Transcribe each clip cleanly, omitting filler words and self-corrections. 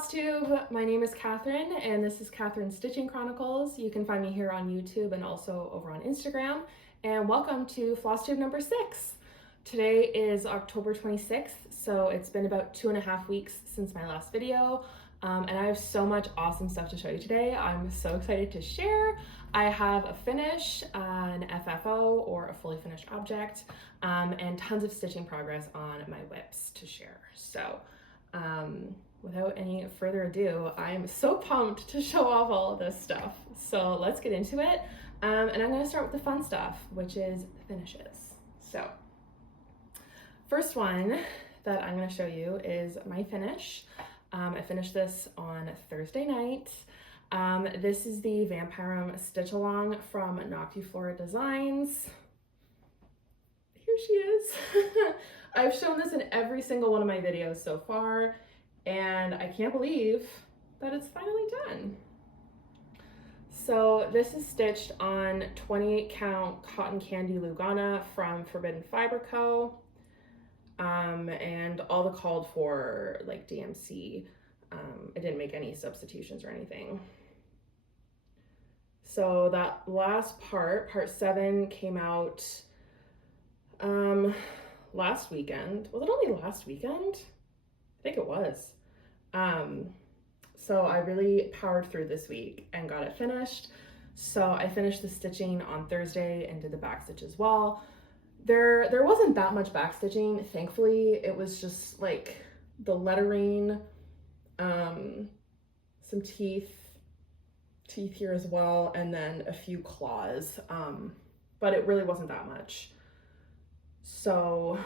Flosstube. My name is Katherine and this is Katherine's Stitching Chronicles. You can find me here on YouTube and also over on Instagram. And welcome to Flosstube number 6. Today is October 26th, so it's been about 2.5 weeks since my last video. And I have so much awesome stuff to show you today. I'm so excited to share. I have a finish, an FFO or a fully finished object, and tons of stitching progress on my whips to share. So without any further ado, I'm so pumped to show off all of this stuff. So let's get into it. And I'm going to start with the fun stuff, which is finishes. So first one that I'm going to show you is my finish. I finished this on Thursday night. This is the Vampirum Stitch Along from Noctiflora Designs. Here she is. I've shown this in every single one of my videos so far, and I can't believe that it's finally done. So this is stitched on 28 count cotton candy Lugana from Forbidden Fiber Co. And all the called for like DMC. I didn't make any substitutions or anything. So that last part 7, came out last weekend. Was it only last weekend? I think it was. So I really powered through this week and got it finished. So I finished the stitching on Thursday and did the back stitch as well. There wasn't that much back stitching, thankfully. It was just like the lettering, some teeth here as well, and then a few claws, but it really wasn't that much. So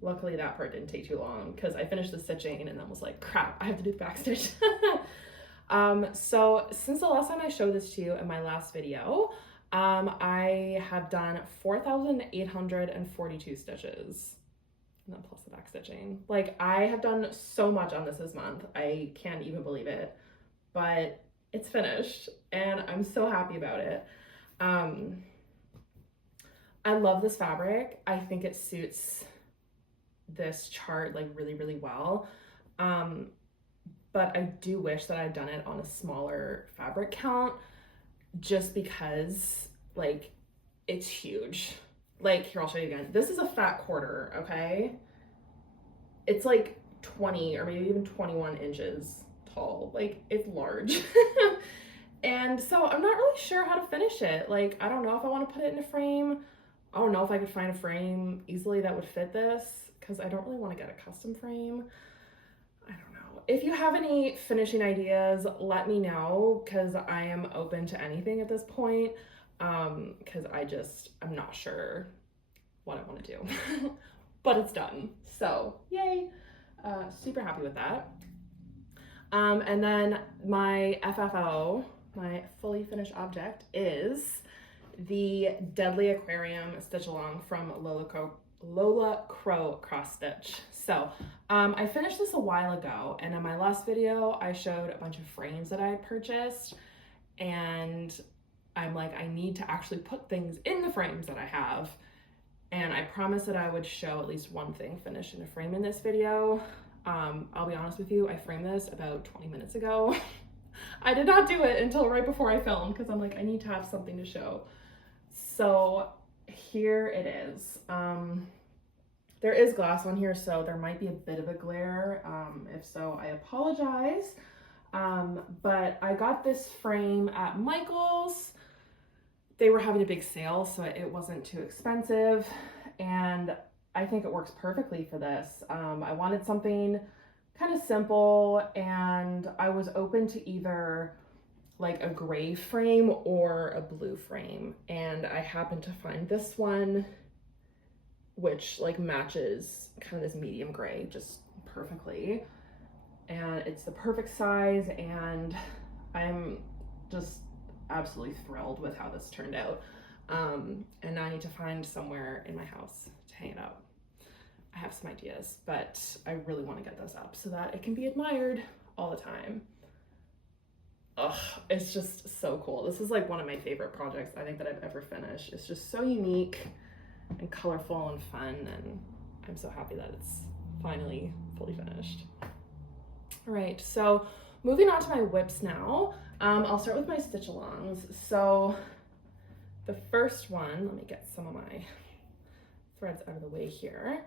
luckily that part didn't take too long because I finished the stitching and then was like, crap, I have to do the back stitch. So since the last time I showed this to you in my last video, I have done 4,842 stitches, and then plus the back stitching. Like, I have done so much on this month. I can't even believe it, but it's finished and I'm so happy about it. I love this fabric. I think it suits this chart like really, really well. But I do wish that I'd done it on a smaller fabric count, just because like it's huge. Like, here, I'll show you again. This is a fat quarter, okay? It's like 20 or maybe even 21 inches tall. Like, it's large. And so I'm not really sure how to finish it. Like, I don't know if I want to put it in a frame. I don't know if I could find a frame easily that would fit this, because I don't really want to get a custom frame. I don't know. If you have any finishing ideas, let me know, because I am open to anything at this point, because I'm not sure what I want to do. But it's done, so yay. Super happy with that. And then my FFO, my fully finished object, is the Deadly Aquarium Stitch Along from Lola Crow Cross Stitch. So I finished this a while ago, and in my last video I showed a bunch of frames that I had purchased, and I'm like, I need to actually put things in the frames that I have, and I promised that I would show at least one thing finished in a frame in this video. I'll be honest with you, I framed this about 20 minutes ago. I did not do it until right before I filmed, because I'm like, I need to have something to show. So here it is. There is glass on here, so there might be a bit of a glare. If so, I apologize. But I got this frame at Michael's. They were having a big sale, so it wasn't too expensive, and I think it works perfectly for this. I wanted something kind of simple, and I was open to either like a gray frame or a blue frame, and I happened to find this one, which like matches kind of this medium gray just perfectly, and it's the perfect size, and I'm just absolutely thrilled with how this turned out. And now I need to find somewhere in my house to hang it up. I have some ideas, but I really want to get this up so that it can be admired all the time. Ugh, it's just so cool. This is like one of my favorite projects I think that I've ever finished. It's just so unique and colorful and fun, and I'm so happy that it's finally fully finished. All right, so moving on to my whips now. I'll start with my stitch alongs. So the first one, let me get some of my threads out of the way here.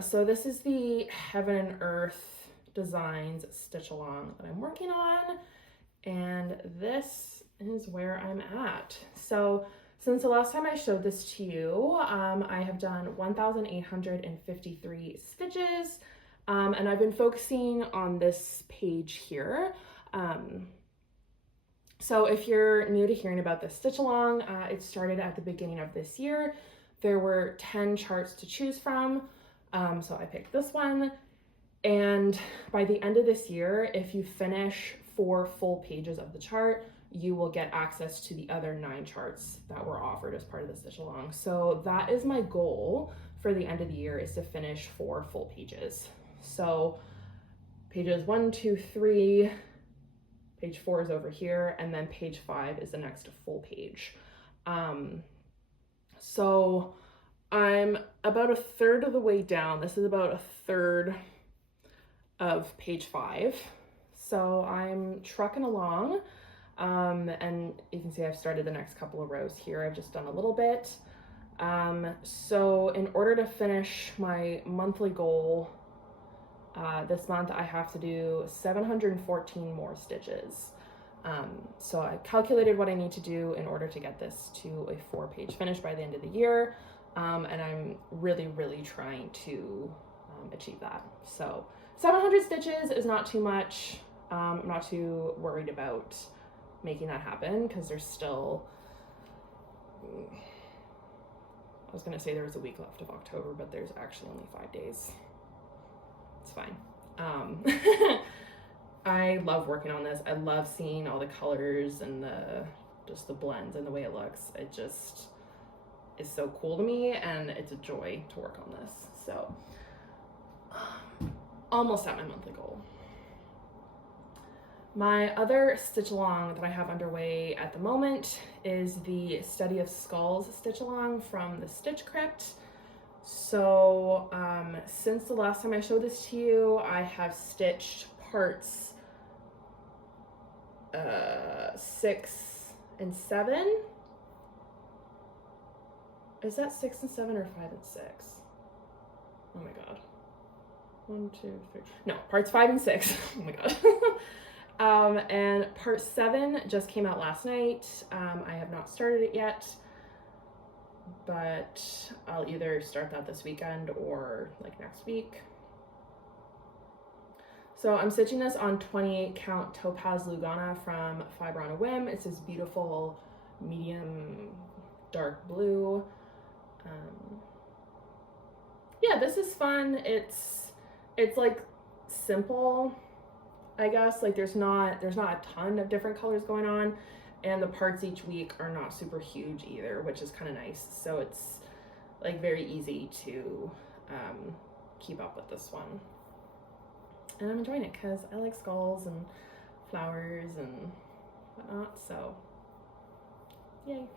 So this is the Heaven and Earth Designs stitch along that I'm working on, and this is where I'm at. So since the last time I showed this to you, I have done 1,853 stitches, and I've been focusing on this page here. So if you're new to hearing about this stitch along, it started at the beginning of this year. There were 10 charts to choose from, so I picked this one. And by the end of this year, if you finish 4 full pages of the chart, you will get access to the other 9 charts that were offered as part of the stitch along. So that is my goal for the end of the year, is to finish 4 full pages. So pages 1, 2, 3, page 4 is over here, and then page 5 is the next full page. So I'm about a third of the way down. This is about a third of page 5. So I'm trucking along. And you can see I've started the next couple of rows here. I've just done a little bit. So in order to finish my monthly goal, this month I have to do 714 more stitches. So I calculated what I need to do in order to get this to a 4-page finish by the end of the year. And I'm really, really trying to achieve that. So 700 stitches is not too much. I'm not too worried about making that happen, because there's still, I was gonna say there was a week left of October, but there's actually only 5 days. It's fine. I love working on this. I love seeing all the colors and just the blends and the way it looks. It just is so cool to me, and it's a joy to work on this. So almost at my monthly goal. My other stitch along that I have underway at the moment is the Study of Skulls stitch along from the Stitch Crypt. So since the last time I showed this to you, I have stitched parts 6 and 7. Is that 6 and 7 or 5 and 6? Oh my god. 1, 2, 3. No, parts 5 and 6. Oh my god. And part 7 just came out last night. I have not started it yet, but I'll either start that this weekend or like next week. So I'm stitching this on 28 count Topaz Lugana from Fiber on a Whim. It's this beautiful medium dark blue. Yeah, this is fun. It's like simple, I guess. Like there's not a ton of different colors going on, and the parts each week are not super huge either, which is kind of nice. So it's like very easy to keep up with this one, and I'm enjoying it because I like skulls and flowers and whatnot. So yay.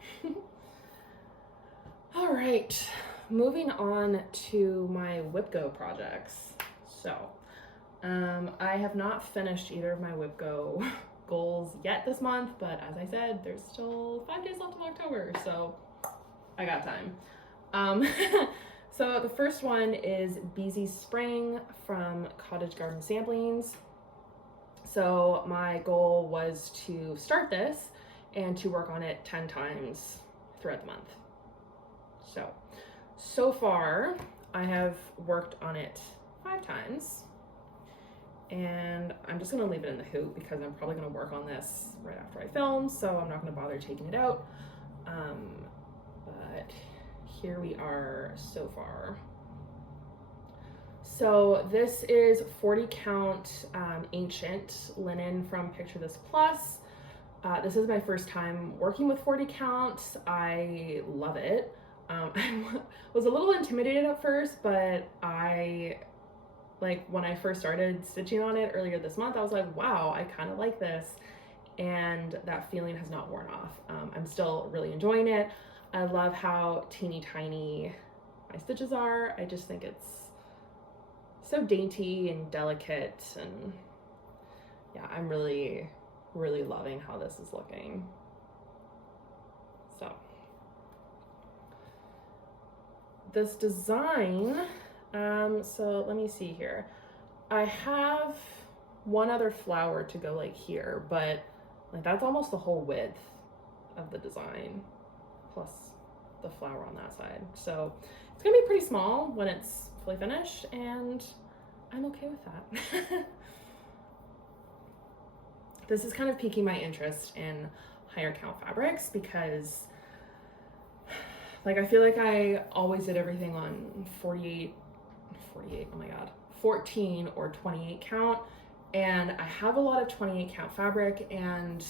All right, moving on to my WhipGo projects. So I have not finished either of my WhipGo goals yet this month, but as I said, there's still 5 days left of October, so I got time. So the first one is Beezy's Spring from Cottage Garden Samplings. So my goal was to start this and to work on it 10 times throughout the month. So far I have worked on it 5 times, and I'm just gonna leave it in the hoop because I'm probably gonna work on this right after I film, so I'm not gonna bother taking it out. But here we are so far. So this is 40 count ancient linen from Picture This Plus. This is my first time working with 40 count. I love it. I was a little intimidated at first, but when I first started stitching on it earlier this month, I was like, wow, I kind of like this. And that feeling has not worn off. I'm still really enjoying it. I love how teeny tiny my stitches are. I just think it's so dainty and delicate, and yeah, I'm really, really loving how this is looking. So this design, so let me see here. I have one other flower to go like here, but like that's almost the whole width of the design, plus the flower on that side. So it's gonna be pretty small when it's fully finished, and I'm okay with that. This is kind of piquing my interest in higher count fabrics because like I feel like I always did everything on 48, oh my god, 14 or 28 count, and I have a lot of 28 count fabric, and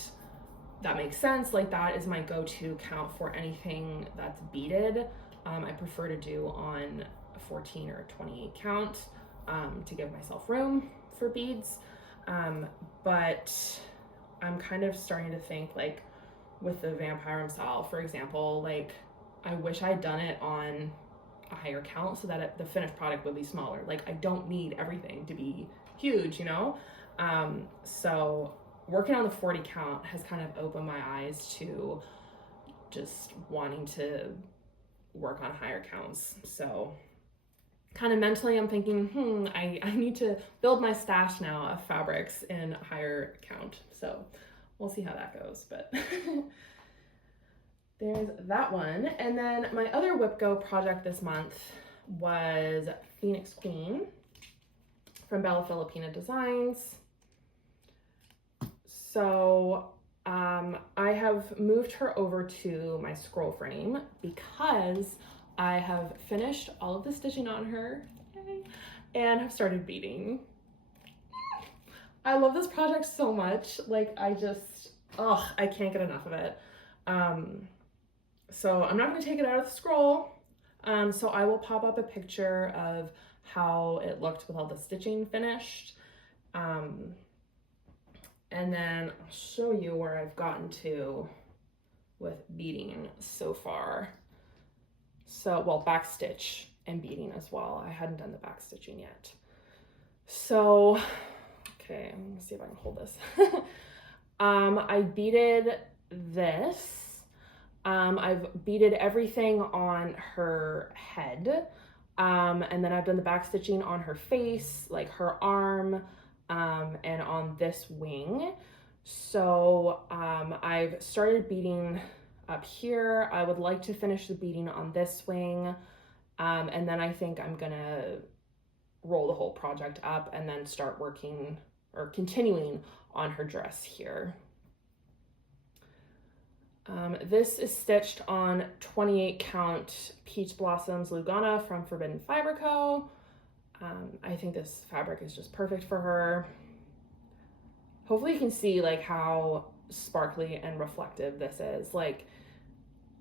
that makes sense. Like that is my go-to count for anything that's beaded. I prefer to do on 14 or 28 count to give myself room for beads. But I'm kind of starting to think like with the Vampirum style, for example, like I wish I'd done it on a higher count so that the finished product would be smaller. Like I don't need everything to be huge, you know? So working on the 40 count has kind of opened my eyes to just wanting to work on higher counts. So kind of mentally I'm thinking, I need to build my stash now of fabrics in higher count. So we'll see how that goes, but there's that one. And then my other Whip Go project this month was Phoenix Queen from Bella Filipina Designs. So I have moved her over to my scroll frame because I have finished all of the stitching on her, yay, and have started beading. I love this project so much. Like I just, I can't get enough of it. So I'm not gonna take it out of the scroll. So I will pop up a picture of how it looked with all the stitching finished. And then I'll show you where I've gotten to with beading so far. So, well, back stitch and beading as well. I hadn't done the back stitching yet. So, okay, let me see if I can hold this. I beaded this. I've beaded everything on her head. And then I've done the back stitching on her face, like her arm, and on this wing. So I've started beading up here. I would like to finish the beading on this wing, and then I think I'm gonna roll the whole project up and then start working or continuing on her dress here. This is stitched on 28 count Peach Blossoms Lugana from Forbidden Fiber Co. I think this fabric is just perfect for her. Hopefully you can see like how sparkly and reflective this is. Like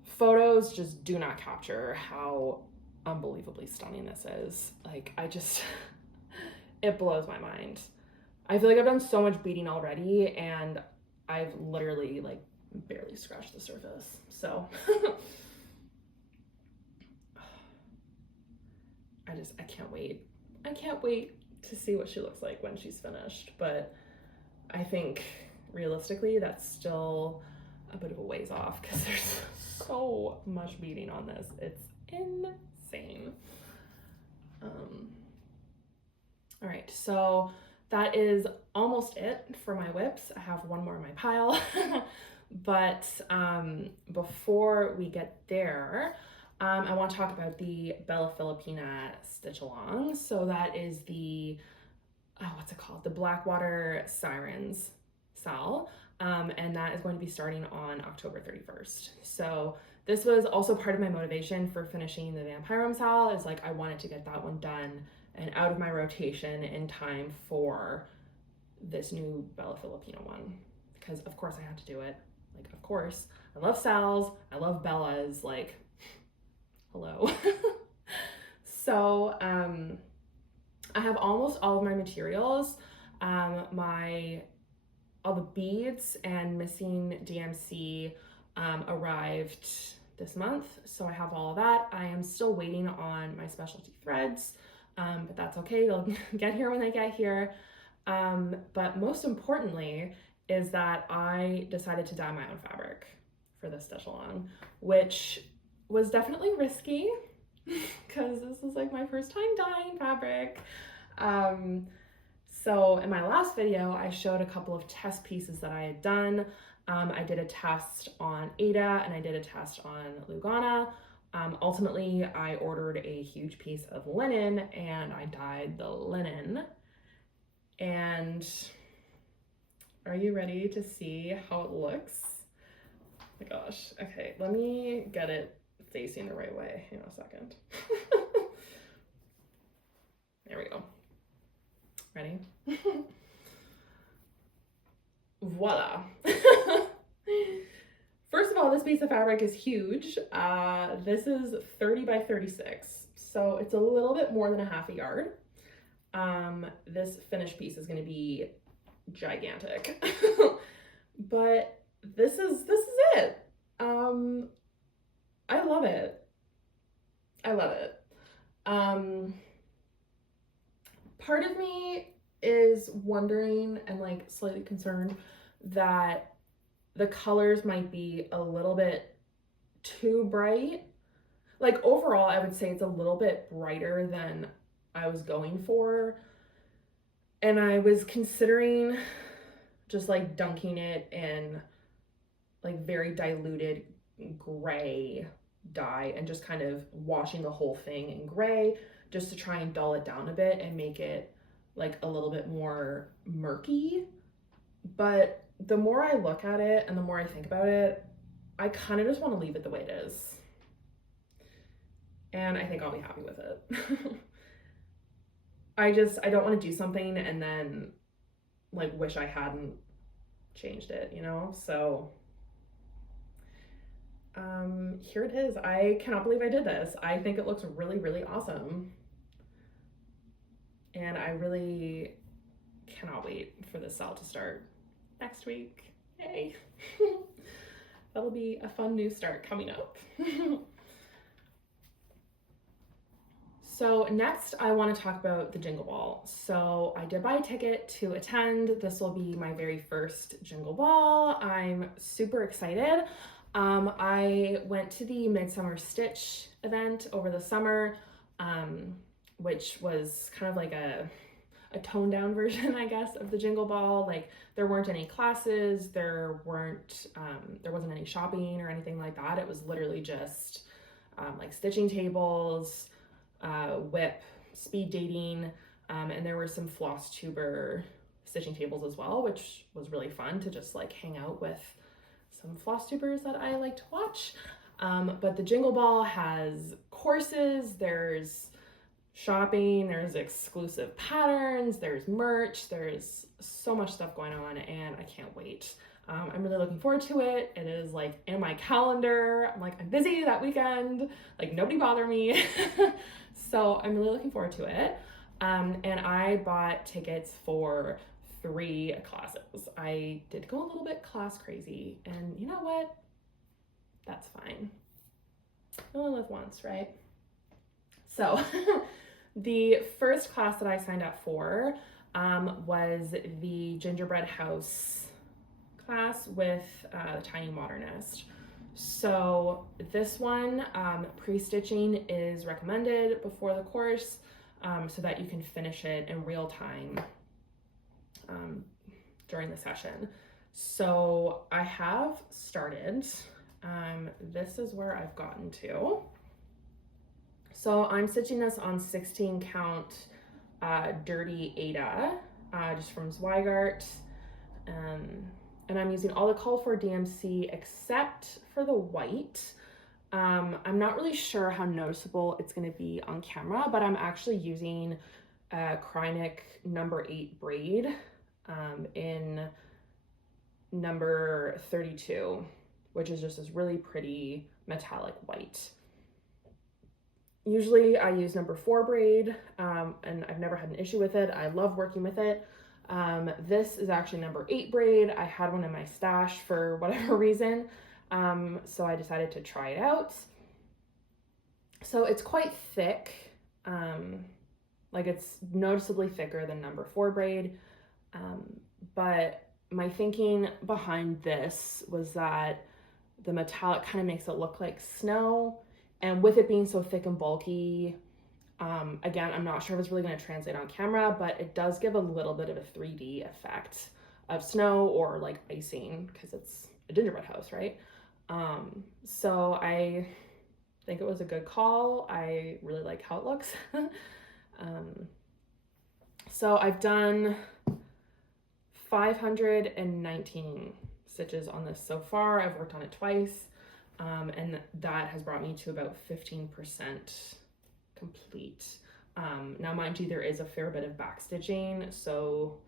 photos just do not capture how unbelievably stunning this is. Like I just, it blows my mind. I feel like I've done so much beading already and I've literally like barely scratched the surface. So I can't wait. I can't wait to see what she looks like when she's finished, but I think realistically that's still a bit of a ways off because there's so much beading on this. It's insane. All right, so that is almost it for my whips. I have one more in my pile, but before we get there, I want to talk about the Bella Filipina stitch along. So that is the, what's it called? The Blackwater Sirens cell. And that is going to be starting on October 31st. So this was also part of my motivation for finishing the Vampirum cell, is like I wanted to get that one done and out of my rotation in time for this new Bella Filipina one. Because of course I had to do it. Like, of course. I love Sal's, I love Bella's, like, hello. So I have almost all of my materials. All the beads and missing DMC arrived this month, so I have all of that. I am still waiting on my specialty threads, but that's okay. They'll get here when they get here. But most importantly is that I decided to dye my own fabric for this stitch along, which was definitely risky because this is like my first time dyeing fabric. So in my last video, I showed a couple of test pieces that I had done. I did a test on Ada and I did a test on Lugana. Ultimately, I ordered a huge piece of linen and I dyed the linen. And are you ready to see how it looks? Oh my gosh. Okay, let me get it facing the right way. Hang on a second. There we go. Ready? Voila. First of all, this piece of fabric is huge. This is 30 by 36, so it's a little bit more than a half a yard. This finished piece is going to be gigantic, but this is it. I love it. I love it. Part of me is wondering and like slightly concerned that the colors might be a little bit too bright. Like overall, I would say it's a little bit brighter than I was going for. And I was considering just like dunking it in like very diluted gray dye and just kind of washing the whole thing in gray just to try and dull it down a bit and make it like a little bit more murky. But the more I look at it and the more I think about it, I kind of just want to leave it the way it is. And I think I'll be happy with it. I don't want to do something and then like wish I hadn't changed it, you know? So here it is. I cannot believe I did this. I think it looks really, really awesome. And I really cannot wait for this sale to start next week. Yay. That'll be a fun new start coming up. So next I want to talk about the Jingle Ball. So I did buy a ticket to attend. This will be my very first Jingle Ball. I'm super excited. I went to the Midsummer Stitch event over the summer, which was kind of like a toned down version, I guess, of the Jingle Ball. Like there weren't any classes, there wasn't any shopping or anything like that. It was literally just like stitching tables, whip, speed dating, and there were some Flosstuber stitching tables as well, which was really fun to just like hang out with some Flosstubers that I like to watch. But the Jingle Ball has courses, there's shopping, there's exclusive patterns, there's merch, there's so much stuff going on and I can't wait. I'm really looking forward to it. It is like in my calendar. I'm like, I'm busy that weekend, like nobody bother me. So I'm really looking forward to it. And I bought tickets for 3 classes. I did go a little bit class crazy and you know what? That's fine. You only live once, right? So the first class that I signed up for was the Gingerbread House class with the Tiny Modernist. So this one, pre-stitching is recommended before the course so that you can finish it in real time during the session. So I have started. This is where I've gotten to. So I'm stitching this on 16 count Dirty Ada, just from Zweigart. And I'm using all the call for DMC except for the white. I'm not really sure how noticeable it's gonna be on camera, but I'm actually using Chronicles number 8 braid in number 32, which is just this really pretty metallic white. Usually I use number 4 braid, and I've never had an issue with it. I love working with it. This is actually number 8 braid. I had one in my stash for whatever reason, so I decided to try it out. So it's quite thick, like it's noticeably thicker than number 4 braid, But my thinking behind this was that the metallic kind of makes it look like snow, and with it being so thick and bulky, again, I'm not sure if it's really going to translate on camera, but it does give a little bit of a 3D effect of snow or like icing because it's a gingerbread house, right? So I think it was a good call. I really like how it looks. So I've done 519 stitches on this so far. I've worked on it twice, and that has brought me to about 15% complete. Now, mind you, there is a fair bit of back stitching, so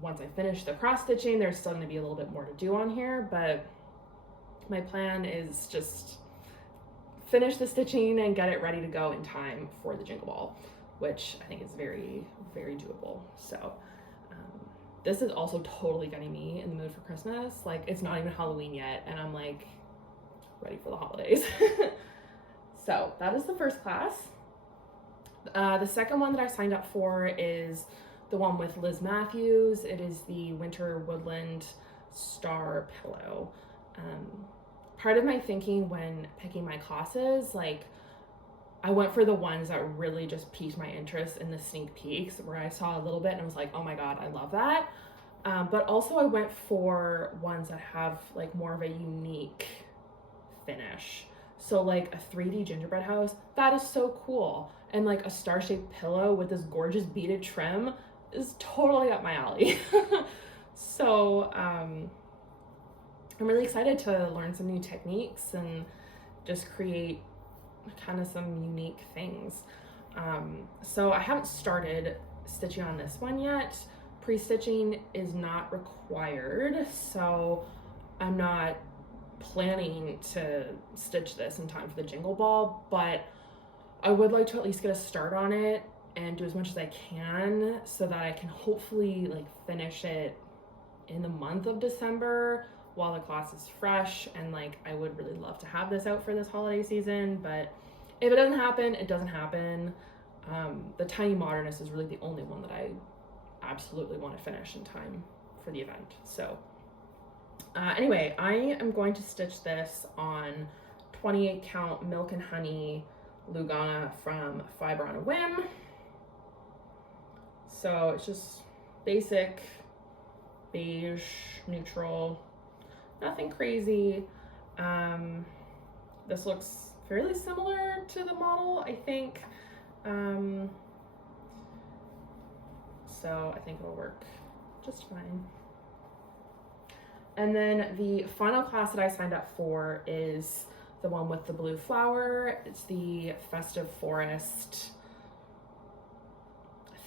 once I finish the cross stitching, there's still going to be a little bit more to do on here, but my plan is just finish the stitching and get it ready to go in time for the Jingle Ball, which I think is very, very doable. So this is also totally getting me in the mood for Christmas. Like, it's not even Halloween yet, and I'm like ready for the holidays. So that is the first class. The second one that I signed up for is the one with Liz Matthews. It is the Winter Woodland Star Pillow. Part of my thinking when picking my classes, like, I went for the ones that really just piqued my interest in the sneak peeks, where I saw a little bit and I was like, oh my god, I love that. But also I went for ones that have like more of a unique finish. So like a 3D gingerbread house, that is so cool. And like a star-shaped pillow with this gorgeous beaded trim is totally up my alley. So I'm really excited to learn some new techniques and just create kind of some unique things. So I haven't started stitching on this one yet. Pre-stitching is not required, so I'm not planning to stitch this in time for the Jingle Ball, but I would like to at least get a start on it and do as much as I can so that I can hopefully like finish it in the month of December while the class is fresh. And like, I would really love to have this out for this holiday season, but if it doesn't happen, it doesn't happen. The Tiny Modernist is really the only one that I absolutely want to finish in time for the event. So anyway, I am going to stitch this on 28 count Milk and Honey Lugana from Fiber on a Whim. So it's just basic, beige, neutral, nothing crazy. This looks fairly similar to the model, I think. So I think it'll work just fine. And then the final class that I signed up for is the one with the blue flower. It's the Festive Forest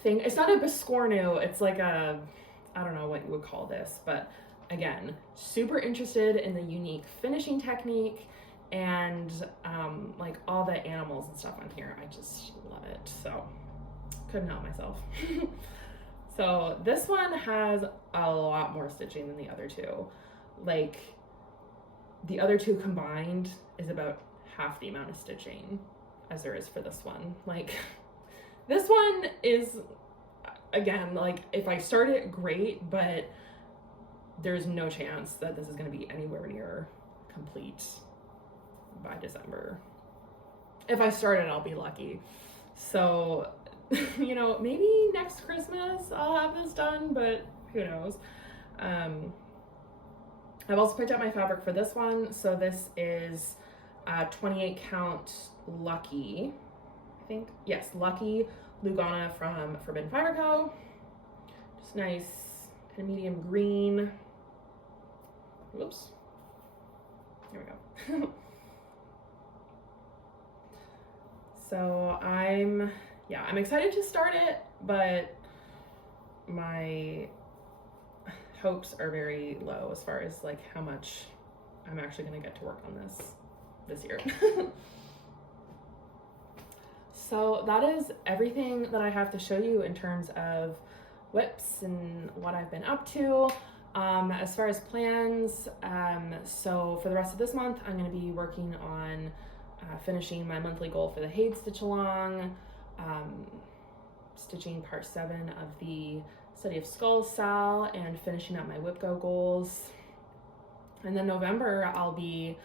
thing. It's not a biscornu, it's like a, I don't know what you would call this, but again, super interested in the unique finishing technique and like all the animals and stuff on here. I just love it, so couldn't help myself. So this one has a lot more stitching than the other two. Like, the other two combined is about half the amount of stitching as there is for this one. Like, this one is, again, like, if I start it, great, but there's no chance that this is going to be anywhere near complete by December. If I start it, I'll be lucky. So, you know, maybe next Christmas I'll have this done, but who knows. I've also picked up my fabric for this one. So this is 28 count Lucky, I think. Yes, Lucky Lugana from Forbidden Fiber Co. Just nice, kind of medium green. Whoops. Here we go. So I'm excited to start it, but my hopes are very low as far as like how much I'm actually going to get to work on this year. So that is everything that I have to show you in terms of whips and what I've been up to. As far as plans, so for the rest of this month, I'm going to be working on finishing my monthly goal for the Haid Stitch Along. stitching part 7 of the Study of Skulls SAL and finishing up my WIPGO goals. And then November, I'll be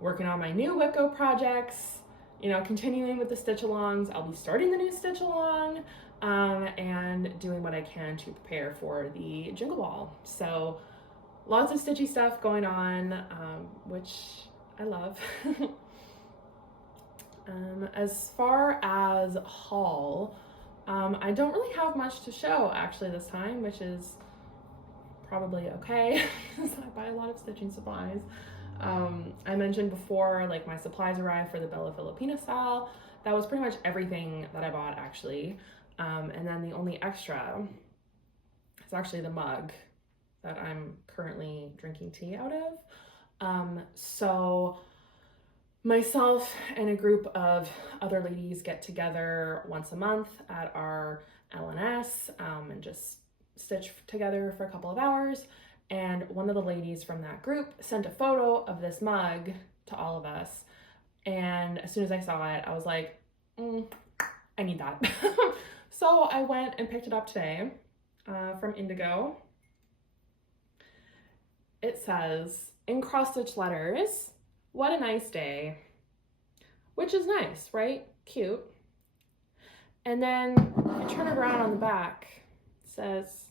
working on my new WIPGO projects, you know, continuing with the stitch alongs. I'll be starting the new stitch along and doing what I can to prepare for the Jingle Ball. So lots of stitchy stuff going on, which I love. As far as haul, I don't really have much to show actually this time, which is probably okay because I buy a lot of stitching supplies. I mentioned before, like, my supplies arrived for the Bella Filipina style. That was pretty much everything that I bought actually. And then the only extra is actually the mug that I'm currently drinking tea out of. So myself and a group of other ladies get together once a month at our LNS and just stitch together for a couple of hours. And one of the ladies from that group sent a photo of this mug to all of us. And as soon as I saw it, I was like, I need that. So I went and picked it up today from Indigo. It says, in cross-stitch letters, "What a nice day," which is nice, right? Cute. And then if you turn it around on the back, it says,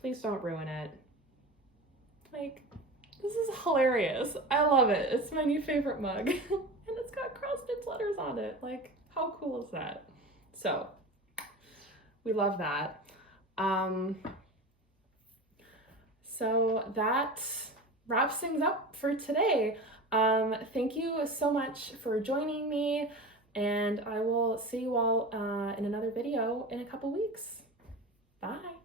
"Please don't ruin it." Like, this is hilarious. I love it. It's my new favorite mug. And it's got cross-stitch letters on it. Like, how cool is that? So, we love that. So that wraps things up for today. Thank you so much for joining me, and I will see you all in another video in a couple weeks. Bye.